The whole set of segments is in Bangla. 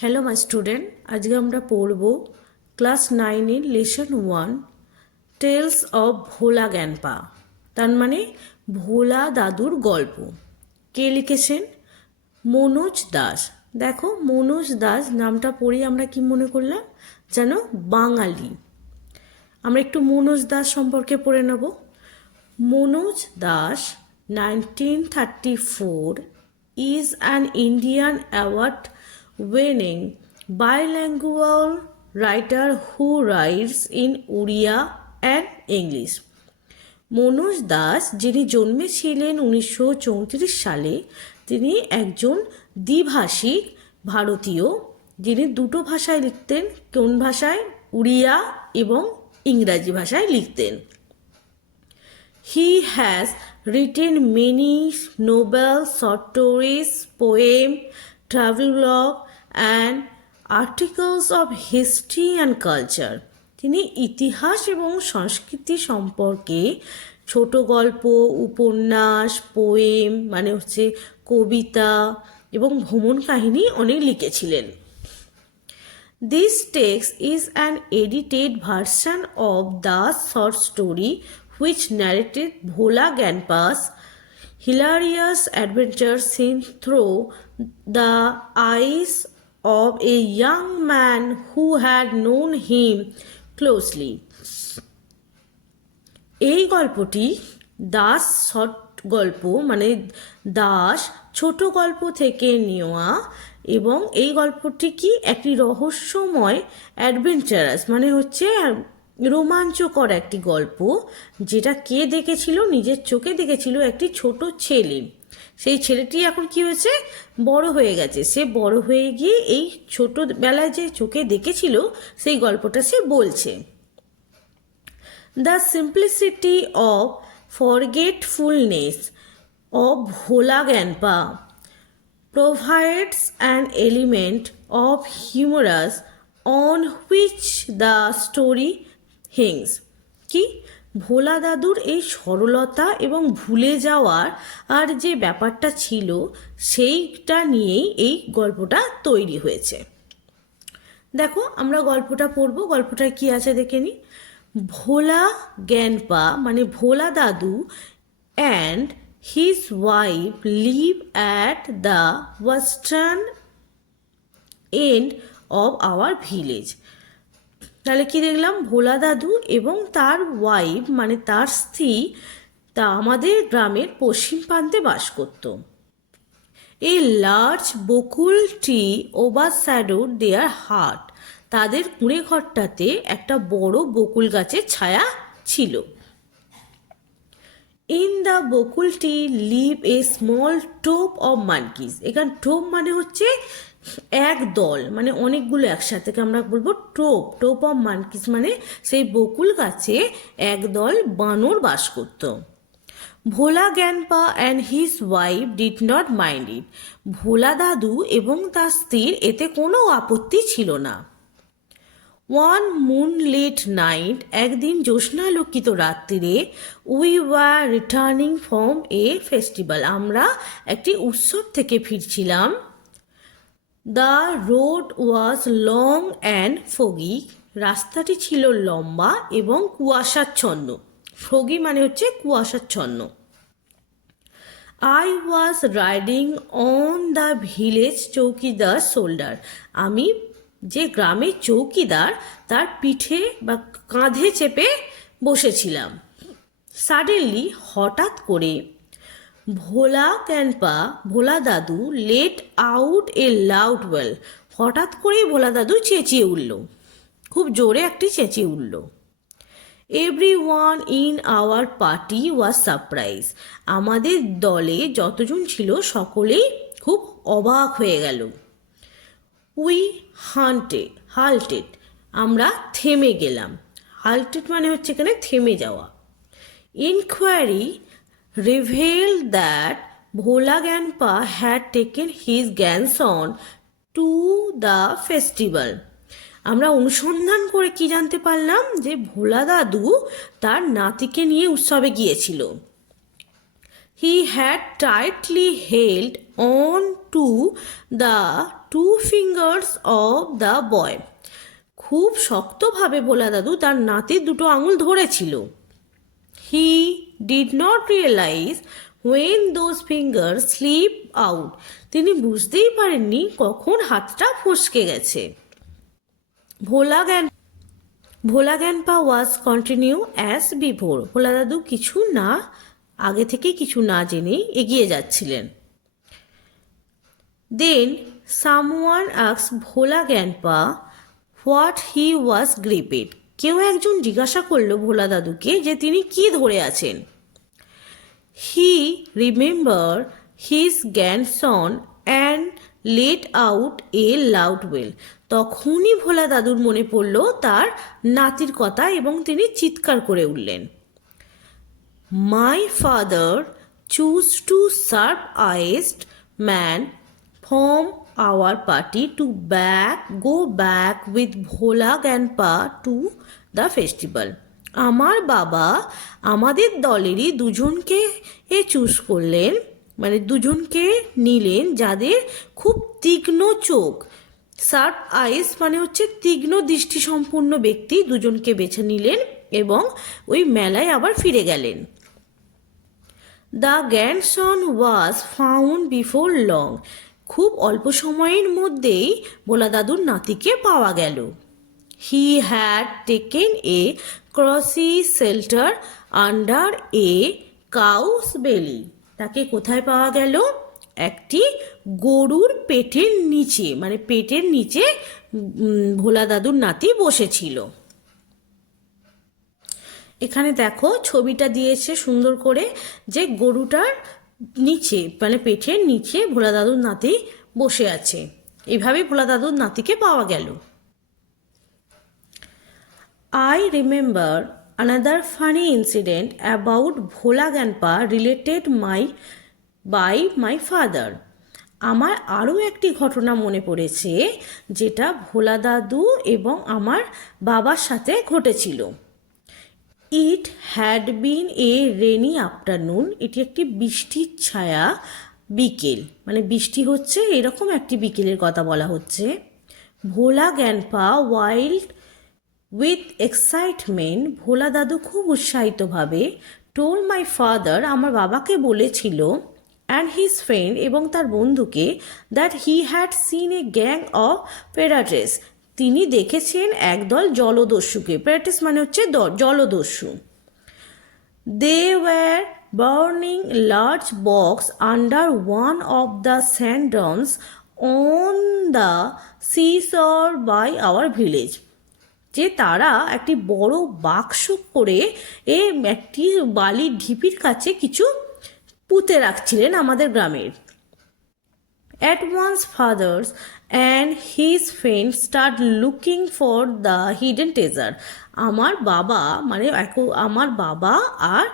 হ্যালো মাই স্টুডেন্ট, আজকে আমরা পড়ব ক্লাস 9-এর লেসন 1 টেলস অফ ভোলা জ্ঞানপা। তার মানে ভোলা দাদুর গল্প। কে লিখেছেন? মনোজ দাস। দেখো, মনোজ দাস নামটা পড়ে আমরা কি মনে করলাম? যেন বাঙালি। আমরা একটু মনোজ দাস সম্পর্কে পড়ে নেব। Manoj Das 1934 is an Indian award winning bilingual writer who writes in Oriya and English. Manoj Das, যিনি জন্মেছিলেন 1934 সালে, তিনি একজন দ্বিভাষিক ভারতীয়, যিনি দুটো ভাষায় লিখতেন। কোন ভাষায়? উড়িয়া এবং ইংরাজি ভাষায় লিখতেন। He has written many novels, short stories, poems, travelogue and articles of history and culture. তিনি ইতিহাস এবং সংস্কৃতি সম্পর্কে ছোট গল্প, উপন্যাস, পোয়েম মানে হচ্ছে কবিতা এবং ভ্রমণ কাহিনী অনেক লিখেছিলেন। This text is an edited version of the short story which narrated Bhola Gyanpa's hilarious adventures seen through the eyes of a young man who had known him closely. এই গল্পটি দাস শর্ট গল্প মানে দাস ছোট গল্প থেকে নেওয়া, এবং এই গল্পটি কি একটি রহস্যময় অ্যাডভেঞ্চারাস মানে হচ্ছে রোমাঞ্চকর একটি গল্প, যেটা কে দেখেছিল? নিজের চোখে দেখেছিল একটি ছোট ছেলে। সেই ছেলেটি এখন কি হয়েছে? বড় হয়ে গেছে। সে বড় হয়ে গিয়ে এই ছোটবেলায় যে চোখে দেখেছিল সেই গল্পটা সে বলছে। The simplicity of forgetfulness of Bhola Gyanpa provides an element of humorous on which the story hangs. কি? ভোলা দাদুর এই সরলতা এবং ভুলে যাওয়ার আর যে ব্যাপারটা ছিল সেইটা নিয়েই এই গল্পটা তৈরি হয়েছে। দেখো, আমরা গল্পটা পড়বো। গল্পটায় কি আছে দেখে নি। ভোলা জ্ঞানপা মানে ভোলা দাদু and his wife live at the western end of our village. তাহলে কি দেখলাম? ভোলা দাদু এবং তার ওয়াইফ মানে তার স্ত্রী তা আমাদের গ্রামের পশ্চিম প্রান্তে বাস করত। A large bakul tree overshadowed their hut. তাদের কুঁড়ে ঘরটাতে একটা বড় বকুল গাছের ছায়া ছিল। In the bakul tree live a small troop of monkeys. এখানে টোপ মানে হচ্ছে এক দল, মানে অনেকগুলো একসাথে আমরা বলবো টোপ। টোপ অফ মানকিস মানে সেই বকুল গাছে একদল বানর বাস করত। ভোলা জ্ঞানপা and his wife did not mind it. Bhola দাদু এবং তার স্ত্রীর এতে কোনো আপত্তি ছিল না। ওয়ান মুনলিট নাইট, একদিন জ্যোৎস্নালোকিত রাত্রিরে, we were returning from a festival, আমরা একটি উৎসব থেকে ফিরছিলাম। The road was long and foggy, রাস্তাটি ছিল লম্বা এবং কুয়াশাচ্ছন্ন। ফগি মানে হচ্ছে কুয়াশাচ্ছন্ন। I was riding on the village chowkidar shoulder, আমি যে গ্রামের চৌকিদার তার পিঠে বা কাঁধে চেপে বসেছিলাম। সাডেনলি, হঠাৎ করে, ভোলা জ্ঞানপা ভোলা দাদু late out a loud well, হঠাৎ করেই ভোলা দাদু চেঁচিয়ে উঠল, খুব জোরে একটি চেঁচিয়ে উঠল। Everyone in our party was surprise, আমাদের দলে যতজন ছিল সকলেই খুব অবাক হয়ে গেল। উই হাল্টেড, আমরা থেমে গেলাম। হাল্টেড মানে হচ্ছে এখানে থেমে যাওয়া। Inquiry revealed that Bhola Gyanpa had taken his grandson to the festival. আমরা অনুসন্ধান করে কি জানতে পারলাম? যে ভোলা দাদু তার নাতিকে নিয়ে উৎসবে গিয়েছিল। He had tightly held on to the 2 fingers of the boy. খুব শক্তভাবে ভোলা দাদু তার নাতির দুটো আঙুল ধরেছিল। He did not realize when those fingers slipped out. তিনি বুঝতেই পারেননি কখন হাতটা ফসকে গেছে। Bhola grandpa was continue as before. Bhola দাদু আগে থেকে কিছু না জেনেই এগিয়ে যাচ্ছিলেন। Then someone asked Bhola grandpa what he was gripped. কেউ একজন জিজ্ঞাসা করলো ভোলা দাদুকে যে তিনি কি ধরে আছেন। He remember his grandson and let out a loud wail. তখনই ভোলা দাদুর মনে পড়ল তার নাতির কথা এবং তিনি চিৎকার করে উঠলেন, my father choose two surprised man from our party to go back with Bhola grandpa to the festival. আমার বাবা আমাদের দলেরই দুজনকে চুজ করলেন, মানে দুজনকে নিলেন যাদের খুব তীক্ষ্ণ চোখ। শার্প আইস মানে হচ্ছে তীক্ষ্ণ দৃষ্টিসম্পন্ন ব্যক্তি, দুজনকে বেছে নিলেন এবং ওই মেলায় আবার ফিরে গেলেন। The grandson was found before long. খুব অল্প সময়ের মধ্যেই ভোলা দাদুর নাতিকে পাওয়া গেল। He had taken A ক্রসি shelter under A cows বেলি। তাকে কোথায় পাওয়া গেল? একটি গরুর পেটের নিচে, মানে পেটের নিচে ভোলা দাদুর নাতি বসেছিল। এখানে দেখো ছবিটা দিয়েছে সুন্দর করে যে গরুটার নিচে, মানে পেটের নিচে ভোলা দাদুর নাতি বসে আছে। এভাবে ভোলা দাদুর নাতিকে পাওয়া গেল। I remember another funny incident about Bhola Ganpa related by my father. আমার আরও একটি ঘটনা মনে পড়েছে যেটা ভোলা দাদু এবং আমার বাবার সাথে ঘটেছিল। It had been a rainy afternoon. এটি একটি বৃষ্টির ছায়া বিকেল, মানে বৃষ্টি হচ্ছে এরকম একটি বিকেলের কথা বলা হচ্ছে। ভোলা গ্যান্ডপা ওয়াইল্ড উইথ এক্সাইটমেন্ট, ভোলা দাদু খুব উৎসাহিতভাবে টোল মাই ফাদার, আমার বাবাকে বলেছিল, অ্যান্ড হিজ ফ্রেন্ড, এবং তার বন্ধুকে, that he had seen a gang of pirates, তিনি দেখেছেন একদল জলদস্যুকে। পেরাটেস মানে হচ্ছে জলদস্যু। They were burning large box under one of the sand dunes on the seashore by our village. যে তারা একটি বড় বাক্স করে একটি বালির ঢিপির কাছে কিছু পুঁতে রাখছিলেন আমাদের গ্রামের। At once fathers and his friends start looking for the hidden treasure. আমার বাবা আর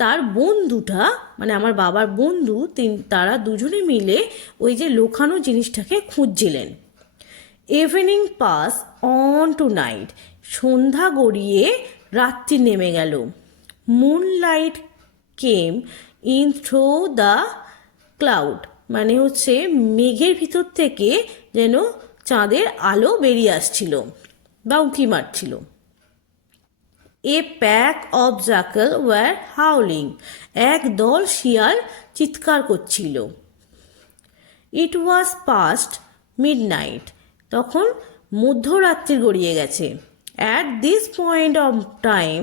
তার বন্ধুটা, মানে আমার বাবার বন্ধু, তারা দুজনে মিলে ওই যে লোকানো জিনিসটাকে খুঁজছিলেন। Evening pass on to night, সন্ধ্যা গড়িয়ে রাত্রি নেমে গেল। Moonlight came in through the cloud, মানে হচ্ছে মেঘের ভিতর থেকে যেন চাঁদের আলো বেরিয়ে আসছিল বা উঁকি মারছিল। A pack of jackal were howling, এক দল শিয়াল চিৎকার করছিল। ইট ওয়াজ পাস্ট মিডনাইট, তখন মধ্যরাত্রি গড়িয়ে গেছে। At this point of time,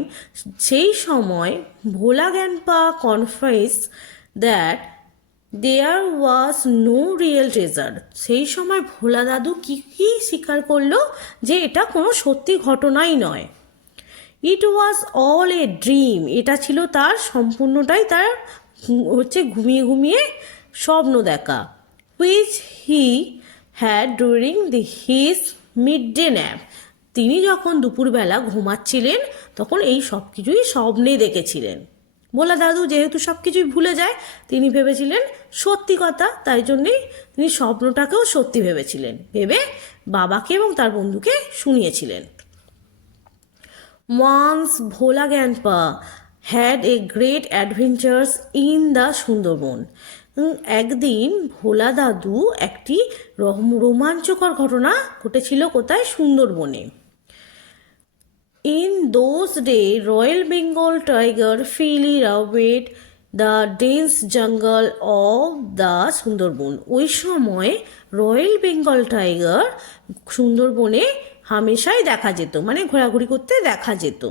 সেই সময় Bhola grandpa confess that there was no real treasure. সেই সময় ভোলা দাদু কি স্বীকার করলো? যে এটা কোনো সত্যি ঘটনাই নয়। ইট ওয়াজ অল এ ড্রিম, এটা ছিল তার সম্পূর্ণটাই তার হচ্ছে ঘুমিয়ে ঘুমিয়ে স্বপ্ন দেখা। Which he had during his mid day nap, তিনি যখন দুপুরবেলা ঘুমাচ্ছিলেন তখন এই সব কিছুই স্বপ্নে দেখেছিলেন। ভোলা দাদু যেহেতু সব কিছুই ভুলে যায়, তিনি ভেবেছিলেন সত্যি কথা, তাই জন্যেই তিনি স্বপ্নটাকেও সত্যি ভেবে বাবাকে এবং তার বন্ধুকে শুনিয়েছিলেন। Once Bhola grandpa had a great adventures in the Sundarban. একদিন ভোলা দাদু একটি রোমাঞ্চকর ঘটনা ঘটেছিল কোথায়? সুন্দরবনে। In those days, Royal Bengal tiger freely ravaged the dense jungle of the Sundarban. ওই সময় রয়্যাল বেঙ্গল টাইগার সুন্দরবনে হামেশাই দেখা যেত, মানে ঘোরাঘুরি করতে দেখা যেত।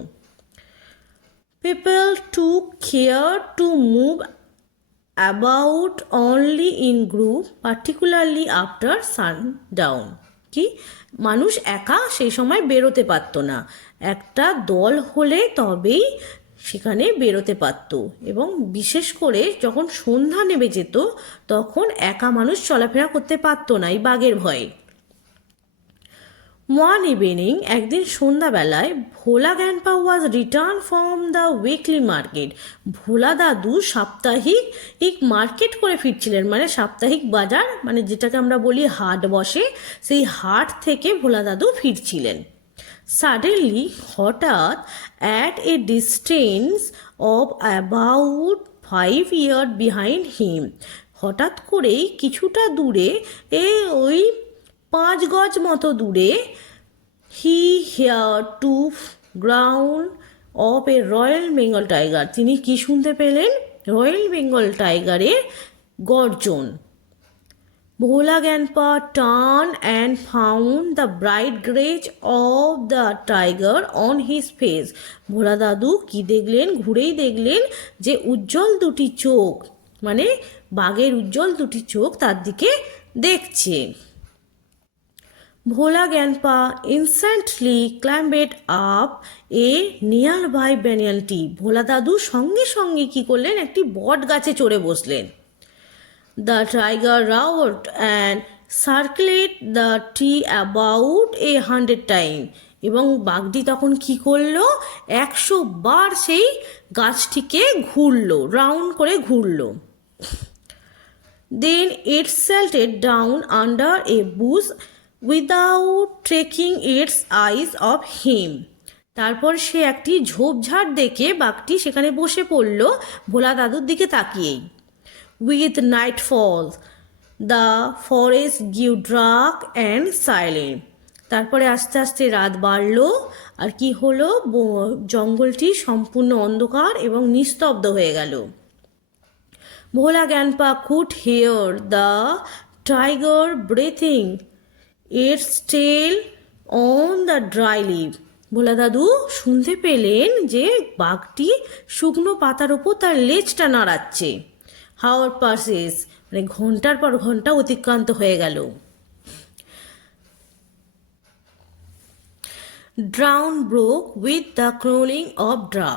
People took care to move about only in group, particularly after sundown। কি মানুষ একা সেই সময় বেরোতে পারতো না, একটা দল হলে তবেই সেখানে বেরোতে পারতো, এবং বিশেষ করে যখন সন্ধ্যা নেমে যেত তখন একা মানুষ চলাফেরা করতে পারতো না এই বাঘের ভয়ে। One evening, একদিন সন্ধ্যাবেলায়, Bhola grandpa was return from the weekly market. Bhola দাদু সাপ্তাহিক মার্কেট করে ফিরছিলেন, মানে সাপ্তাহিক বাজার, মানে যেটাকে আমরা বলি হাট বসে, সেই হাট থেকে ভোলা দাদু ফিরছিলেন। সাডেনলি, হঠাৎ, at a distance of about 5 yards behind him, হঠাৎ করেই কিছুটা দূরে, ওই 5 গজ মতো দূরে, he hear to ground of a royal Bengal tiger, তিনি কি শুনতে পেলেন? রয়্যাল বেঙ্গল টাইগারের গর্জন। Bhola grandpa turn and found the bright glaze of the tiger on his face. Bhola দাদু কি দেখলেন? ঘুরেই দেখলেন যে উজ্জ্বল দুটি চোখ, মানে বাঘের উজ্জ্বল দুটি চোখ তার দিকে দেখছে। Bhola grandpa instantly climbed up a nearby banyan tree. Bhola দাদু সঙ্গে সঙ্গে কি করলেন? একটি বট গাছে চড়ে বসলেন। The tiger roared and circulate the tree about 100 times। এবং বাঘটি তখন কি করলো? 100 বার সেই গাছটিকে ঘুরলো, রাউন্ড করে ঘুরলো। Then it settled down under a bush without taking its eyes off him। তারপর সে একটি ঝোপঝাড় দেখে বাঘটি সেখানে বসে পড়ল ভোলা দাদুর দিকে তাকিয়েই। With nightfall, the forest grew dark and silent। তারপরে আস্তে আস্তে রাত বাড়ল, আর কি হলো? জঙ্গলটি সম্পূর্ণ অন্ধকার এবং নিস্তব্ধ হয়ে গেল। ভোলা grandpa could hear the tiger breathing its tail on the dry leaf। ভোলা দাদু শুনতে পেলেন যে বাঘটি শুকনো পাতার উপর তার লেজটা নাড়াচ্ছে। হাওয়ার পাসেস, মানে ঘন্টার পর ঘন্টা অতিক্রান্ত হয়ে গেল। Drown broke with the crawling of draw.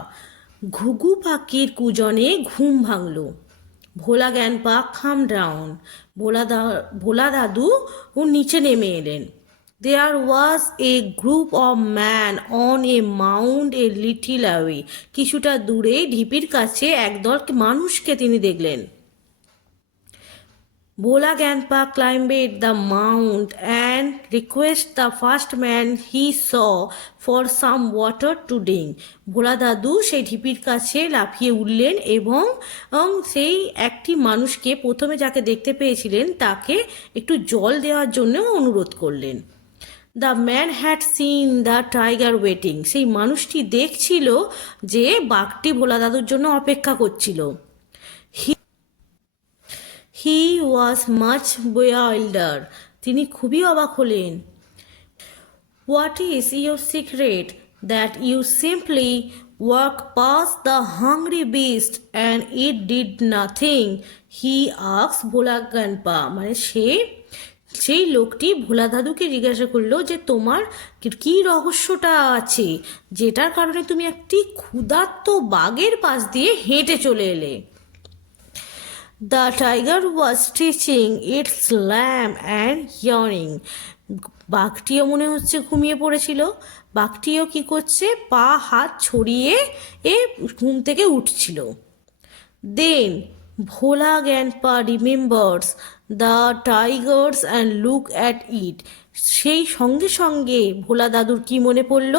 ঘুঘু পাখির কুজনে ঘুম ভাঙল। ভোলা গ্র্যান্ডপা কাম ডাউন। ভোলা দাদু নিচে নেমে এলেন। There was a group of men on a mound a little away। কিছুটা দূরে ঢিপির কাছে একদল মানুষকে তিনি দেখলেন। ভোলা grandpa climbed the mound and requested the first man he saw for some water to drink। ভোলা দাদু সেই ঢিপির কাছে লাফিয়ে উঠলেন এবং সেই একটি মানুষকে, প্রথমে যাকে দেখতে পেয়েছিলেন, তাকে একটু জল দেওয়ার জন্য অনুরোধ করলেন। The man had seen the tiger waiting. সেই মানুষটি দেখছিল যে বাঘটি ভোলা দাদুর জন্য অপেক্ষা করছিল। He was much bewildered। তিনি খুবই অবাক হলেন। What is your secret that you simply walk past the hungry beast and it did nothing? He asked Bhola grandpa. মানে সেই লোকটি ভোলা দাদুকে জিজ্ঞাসা করলো যে তোমার কি রহস্যটা আছে যেটার কারণে তুমি একটি ক্ষুধার্ত বাঘের পাশ দিয়ে হেঁটে চলে এলে। The tiger was stretching its lamp and ইয়ার্নিং। বাঘটিও মনে হচ্ছে ঘুমিয়ে পড়েছিল। বাঘটিও কি করছে? পা হাত ছড়িয়ে ঘুম থেকে উঠছিল। Then Bhola grandpa remembers the tigers and look at it. সেই সঙ্গে সঙ্গে ভোলা দাদুর কি মনে পড়ল?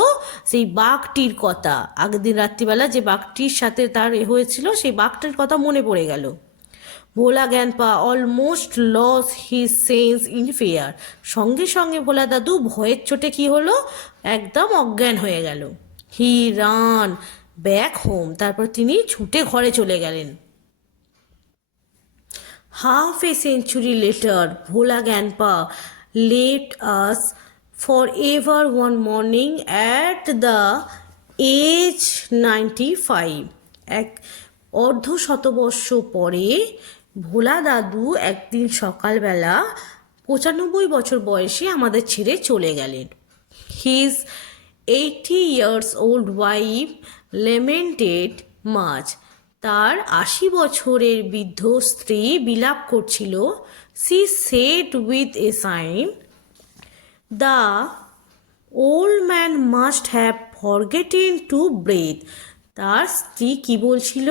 সেই বাঘটির কথা, আগের দিন রাত্রিবেলা যে বাঘটির সাথে তার হয়েছিল, সেই বাঘটির কথা মনে পড়ে গেল। Bhola grandpa almost lost his sense in fear. সঙ্গে সঙ্গে ভোলা দাদু ভয়ের চোটে কি হলো, একদম অজ্ঞান হয়ে গেল। হি রান ব্যাক হোম, তারপর তিনি ছুটে ঘরে চলে গেলেন। Half a century later, Bhola Ganpa left us forever one morning at the age 95. এক অর্ধ শতবর্ষ পরে ভোলা দাদু একদিন সকালবেলা 95 বছর বয়সে আমাদের ছেড়ে চলে গেলেন। His 80 years old wife lamented much. তার 80 বছরের বৃদ্ধ স্ত্রী বিলাপ করছিল। She said with a sigh, "The old man must have forgotten to breathe." তার স্ত্রী কি বলছিল?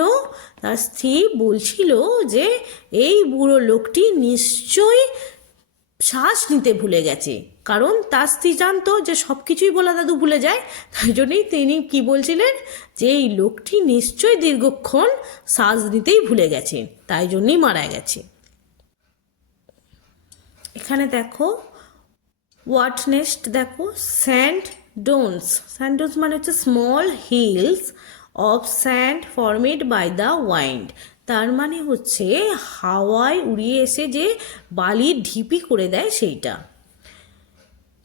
তার স্ত্রী বলছিল যে এই বুড়ো লোকটি নিশ্চয়ই শ্বাস নিতে ভুলে গেছে, কারণ তার স্ত্রী জানতো যে সব কিছুই ভোলা দাদু ভুলে যায়। তাই জন্যই তিনি কি বলছিলেন, যে এই লোকটি নিশ্চয়ই দীর্ঘক্ষণ শ্বাস নিতেই ভুলে গেছে, তাই জন্যই মারা গেছে। এখানে দেখো হোয়াট নেক্সট দেখো, স্যান্ড ডোনস। স্যান্ড ডোনস মানে হচ্ছে small hills of sand formed by the wind. তার মানে হচ্ছে হাওয়ায় উড়িয়ে এসে যে বালির ঢিপি করে দেয় সেইটা।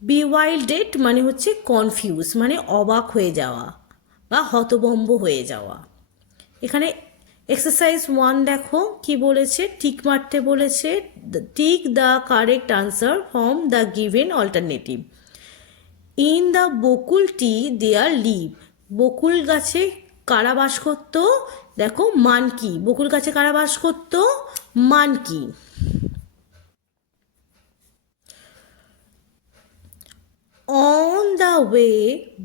বিওয়াইল্ডেড মানে হচ্ছে কনফিউজ, মানে অবাক হয়ে যাওয়া বা হতভম্ব হয়ে যাওয়া। এখানে এক্সারসাইজ 1 দেখো কি বলেছে, টিক মারতে বলেছে। Tick the correct answer from the given alternative. In the bakul tree there live. বকুল গাছে কারা বাস করত? দেখো মানকি। বকুল গাছে কারা বাস করত? Monkey. On the way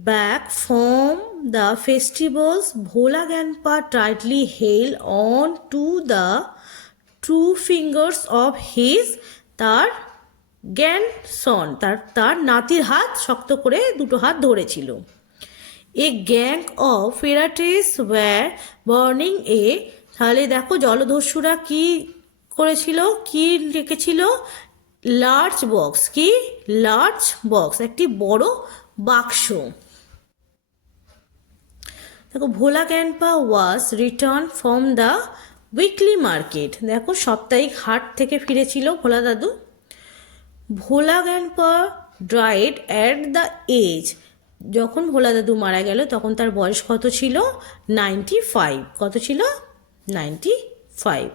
back from the festivals, Bhola Ganpa tightly held on to the two fingers of his তার গ্র্যান্ডসন, তার নাতির হাত শক্ত করে দুটো হাত ধরেছিল। A gang of pirates were burning a, তাহলে দেখো জলদস্যুরা কি করেছিল, কি রেখেছিল? Large box. কি? লার্জ বক্স, একটি বড় বাক্স। দেখো Bhola grandpa was return from the weekly market. দেখো সাপ্তাহিক হাট থেকে ফিরেছিল ভোলা দাদু। Bhola grandpa died at the age. যখন ভোলা দাদু মারা গেল তখন তার বয়স কত ছিল? 95। কত ছিল? 95।